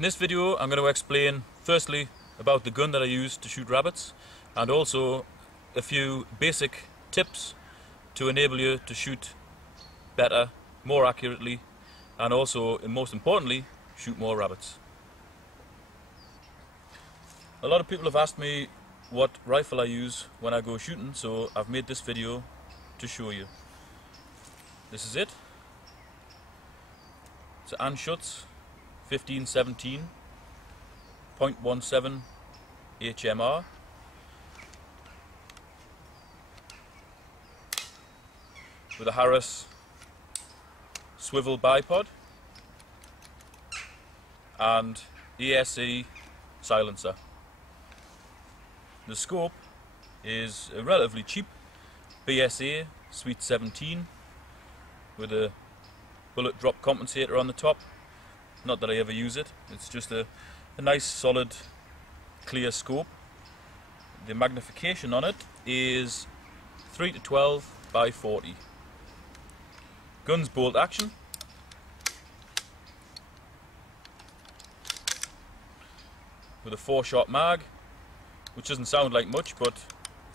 In this video I'm going to explain firstly about the gun that I use to shoot rabbits, and also a few basic tips to enable you to shoot better, more accurately, and also, and most importantly, shoot more rabbits. A lot of people have asked me what rifle I use when I go shooting, so I've made this video to show you. This is it. It's an Anschutz 1517 .17 HMR. With a Harris swivel bipod and ESC silencer. The scope is a relatively cheap BSA Sweet 17 with a bullet drop compensator on the top. Not that I ever use it, it's just a nice solid clear scope. The magnification on it is 3:12 by 40. Gun's bolt action. With a 4-shot mag, which doesn't sound like much, but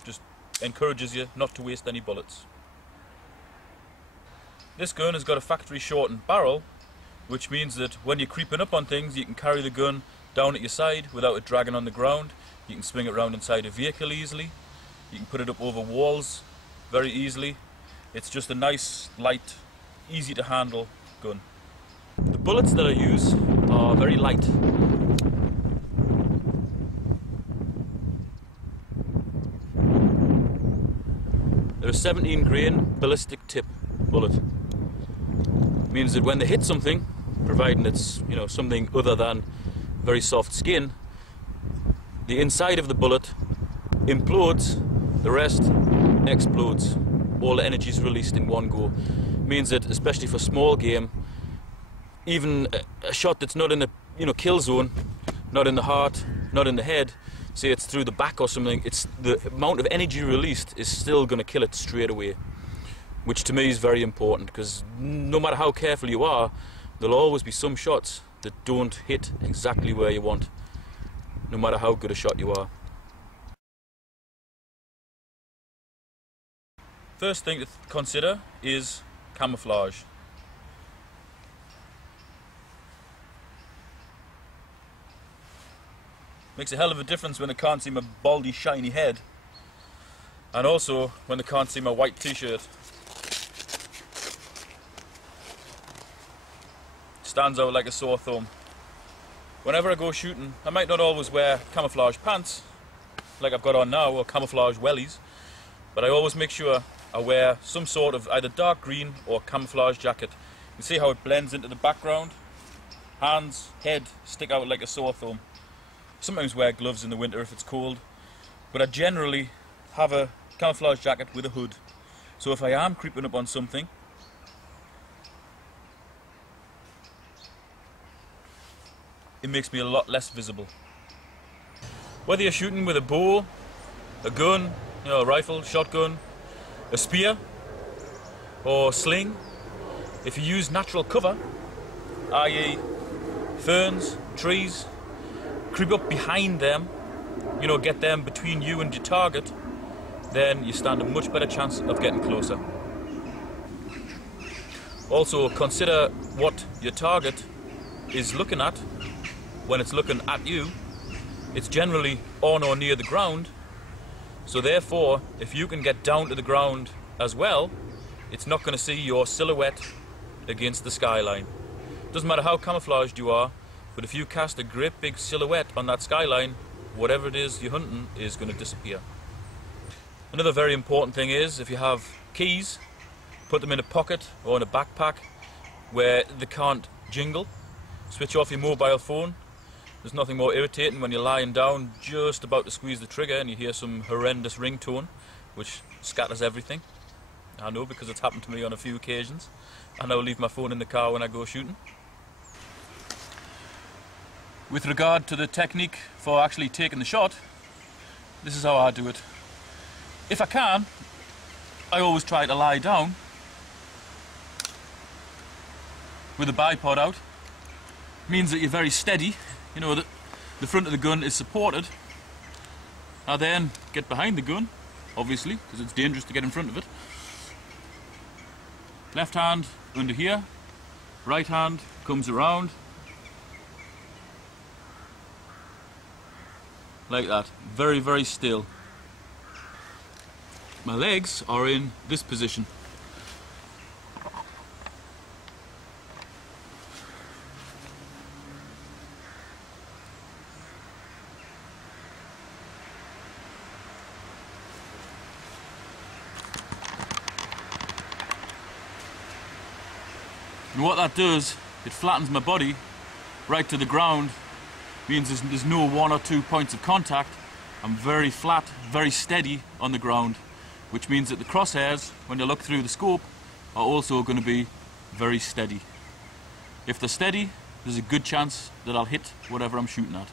just encourages you not to waste any bullets. This gun has got a factory shortened barrel, which means that when you're creeping up on things, you can carry the gun down at your side without it dragging on the ground. You can swing it around inside a vehicle easily. You can put it up over walls very easily. It's just a nice, light, easy to handle gun. The bullets that I use are very light. They're a 17 grain ballistic tip bullet. Means that when they hit something, providing it's something other than very soft skin, the inside of the bullet implodes, the rest explodes. All the energy is released in one go. Means that, especially for small game, even a shot that's not in the kill zone, not in the heart, not in the head, say it's through the back or something, it's the amount of energy released is still going to kill it straight away. Which to me is very important, because no matter how careful you are, there'll always be some shots that don't hit exactly where you want, no matter how good a shot you are. First thing to consider is camouflage. Makes a hell of a difference when they can't see my baldy shiny head, and also when they can't see my white t-shirt. Stands out like a sore thumb. Whenever I go shooting, I might not always wear camouflage pants like I've got on now, or camouflage wellies, but I always make sure I wear some sort of either dark green or camouflage jacket. You see how it blends into the background? Hands, head stick out like a sore thumb. Sometimes wear gloves in the winter if it's cold, but I generally have a camouflage jacket with a hood. So if I am creeping up on something, it makes me a lot less visible. Whether you're shooting with a bow, a gun, a rifle, shotgun, a spear, or sling, if you use natural cover, i.e. ferns, trees, creep up behind them, get them between you and your target, then you stand a much better chance of getting closer. Also consider what your target is looking at. When it's looking at you, it's generally on or near the ground, so therefore if you can get down to the ground as well, it's not going to see your silhouette against the skyline. Doesn't matter how camouflaged you are, but if you cast a great big silhouette on that skyline, whatever it is you're hunting is going to disappear. Another very important thing is, if you have keys, put them in a pocket or in a backpack where they can't jingle. Switch off your mobile phone. There's nothing more irritating when you're lying down just about to squeeze the trigger and you hear some horrendous ringtone which scatters everything. I know, because it's happened to me on a few occasions. I now leave my phone in the car when I go shooting. With regard to the technique for actually taking the shot, this is how I do it. If I can, I always try to lie down with the bipod out means that you're very steady. You know that the front of the gun is supported. I then get behind the gun, obviously, because it's dangerous to get in front of it. Left hand under here, right hand comes around. Like that, very, very still. My legs are in this position. And what that does, it flattens my body right to the ground, means there's no 1 or 2 points of contact. I'm very flat, very steady on the ground, which means that the crosshairs, when you look through the scope, are also going to be very steady. If they're steady, there's a good chance that I'll hit whatever I'm shooting at.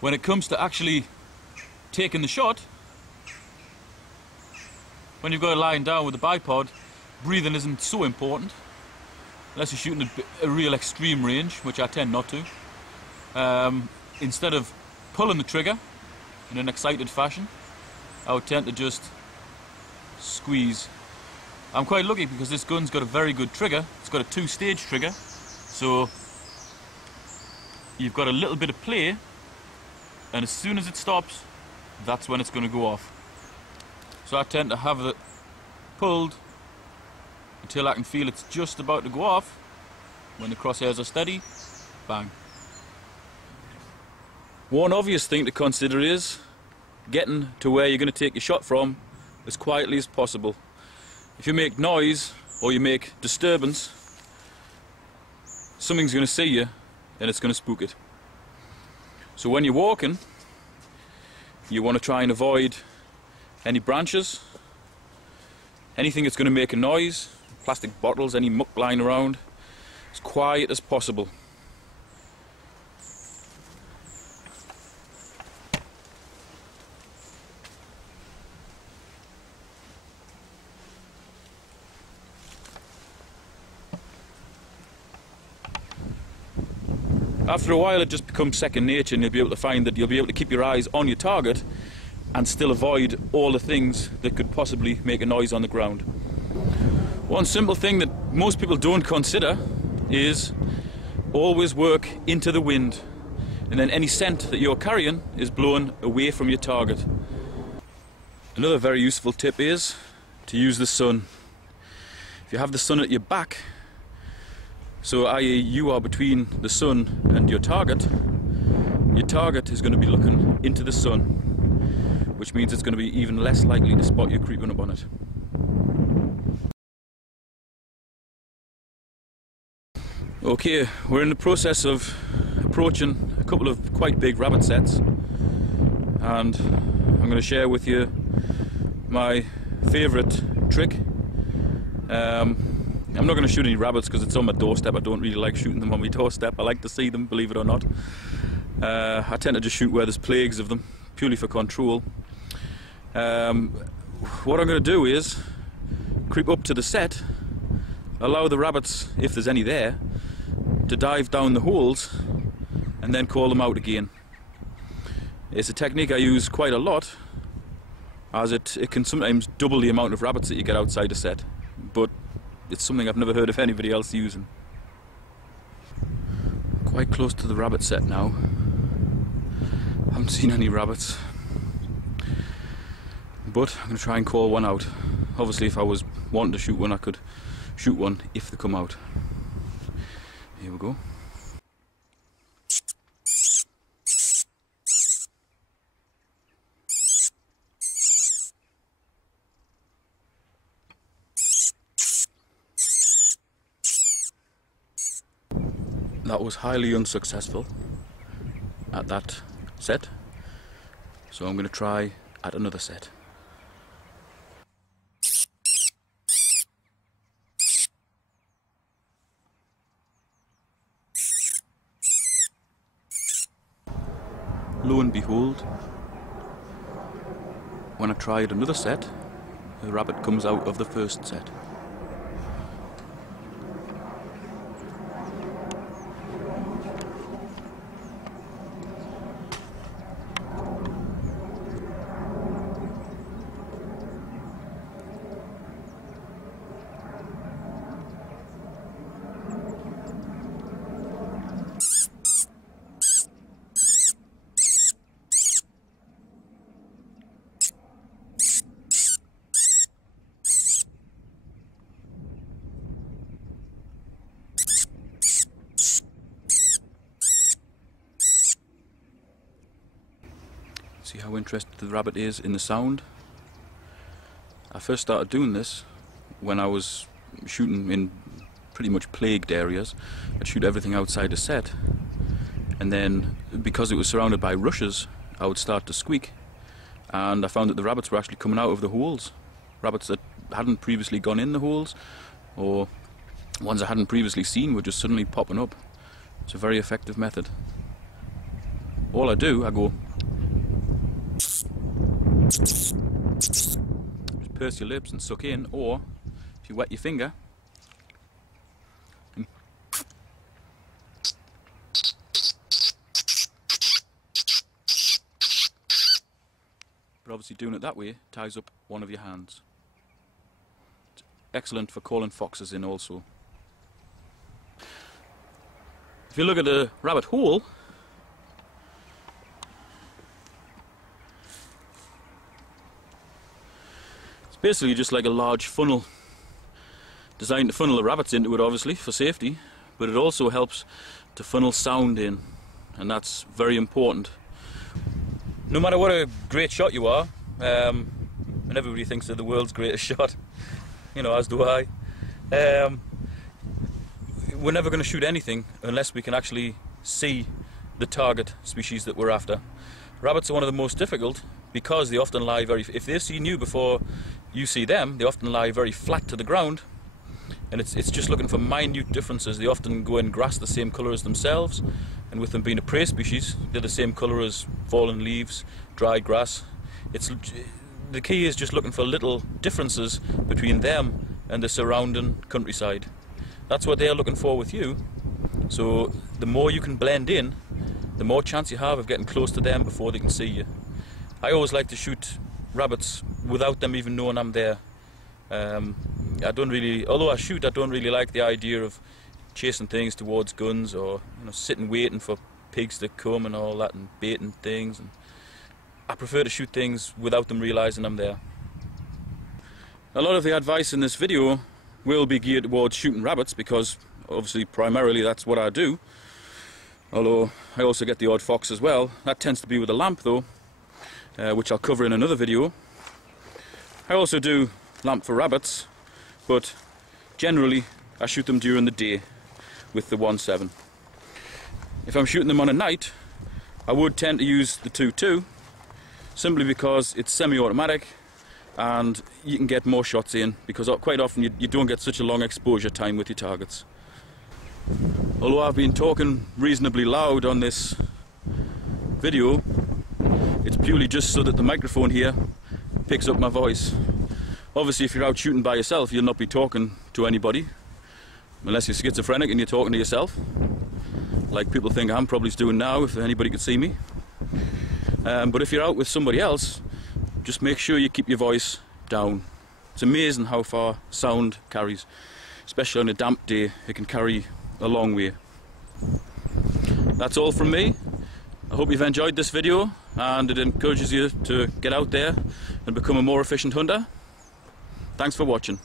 When it comes to actually taking the shot, when you've got it lying down with the bipod, breathing isn't so important, unless you're shooting at a real extreme range, which I tend not to. Instead of pulling the trigger in an excited fashion, I would tend to just squeeze. I'm quite lucky because this gun's got a very good trigger. It's got a 2-stage trigger, so you've got a little bit of play, and as soon as it stops, that's when it's going to go off. So I tend to have it pulled until I can feel it's just about to go off. When the crosshairs are steady, bang. One obvious thing to consider is getting to where you're going to take your shot from as quietly as possible. If you make noise or you make disturbance, something's going to see you and it's going to spook it. So when you're walking, you want to try and avoid any branches, anything that's going to make a noise, plastic bottles, any muck lying around, as quiet as possible. After a while it just becomes second nature, and you'll be able to find that you'll be able to keep your eyes on your target and still avoid all the things that could possibly make a noise on the ground. One simple thing that most people don't consider is always work into the wind, and then any scent that you're carrying is blown away from your target. Another very useful tip is to use the sun. If you have the sun at your back, so i.e. you are between the sun and your target is going to be looking into the sun, which means it's going to be even less likely to spot you creeping up on it. Okay, we're in the process of approaching a couple of quite big rabbit sets, and I'm going to share with you my favourite trick. I'm not going to shoot any rabbits because it's on my doorstep. I don't really like shooting them on my doorstep. I like to see them, believe it or not. I tend to just shoot where there's plagues of them, purely for control. What I'm going to do is creep up to the set, allow the rabbits, if there's any there, to dive down the holes and then call them out again. It's a technique I use quite a lot, as it can sometimes double the amount of rabbits that you get outside a set, but it's something I've never heard of anybody else using. Quite close to the rabbit set now. Haven't seen any rabbits, but I'm going to try and call one out. Obviously if I was wanting to shoot one, I could shoot one if they come out. Here we go. That was highly unsuccessful at that set, so I'm going to try at another set. Lo and behold, when I tried another set, a rabbit comes out of the first set. See how interested the rabbit is in the sound. I first started doing this when I was shooting in pretty much plagued areas. I'd shoot everything outside a set, and then because it was surrounded by rushes, I would start to squeak, and I found that the rabbits were actually coming out of the holes. Rabbits that hadn't previously gone in the holes, or ones I hadn't previously seen, were just suddenly popping up. It's a very effective method. All I do, I go, just purse your lips and suck in, or if you wet your finger, and but obviously doing it that way ties up one of your hands. It's excellent for calling foxes in also. If you look at a rabbit hole, it's basically just like a large funnel, designed to funnel the rabbits into it, obviously for safety, but it also helps to funnel sound in, and that's very important. No matter what a great shot you are, and everybody thinks they're the world's greatest shot, you know, as do I, we're never going to shoot anything unless we can actually see the target species that we're after. Rabbits are one of the most difficult because they often lie if they've seen you before you see them, they often lie very flat to the ground, and it's just looking for minute differences. They often go in grass the same colour as themselves, and with them being a prey species, they're the same colour as fallen leaves, dry grass. The key is just looking for little differences between them and the surrounding countryside. That's what they're looking for with you. So the more you can blend in, the more chance you have of getting close to them before they can see you. I always like to shoot rabbits without them even knowing I'm there. Although I shoot, I don't really like the idea of chasing things towards guns, or sitting waiting for pigs to come and all that, and baiting things. And I prefer to shoot things without them realising I'm there. A lot of the advice in this video will be geared towards shooting rabbits, because obviously primarily that's what I do, although I also get the odd fox as well. That tends to be with a lamp though, which I'll cover in another video. I also do lamp for rabbits, but generally I shoot them during the day with the 1.7. If I'm shooting them on a night, I would tend to use the 2.2, simply because it's semi-automatic and you can get more shots in, because quite often you don't get such a long exposure time with your targets. Although I've been talking reasonably loud on this video, it's purely just so that the microphone here picks up my voice. Obviously if you're out shooting by yourself, you'll not be talking to anybody, unless you're schizophrenic and you're talking to yourself, like people think I'm probably doing now, if anybody could see me. But if you're out with somebody else, just make sure you keep your voice down. It's amazing how far sound carries, especially on a damp day. It can carry a long way. That's all from me. I hope you've enjoyed this video, and it encourages you to get out there and become a more efficient hunter. Thanks for watching.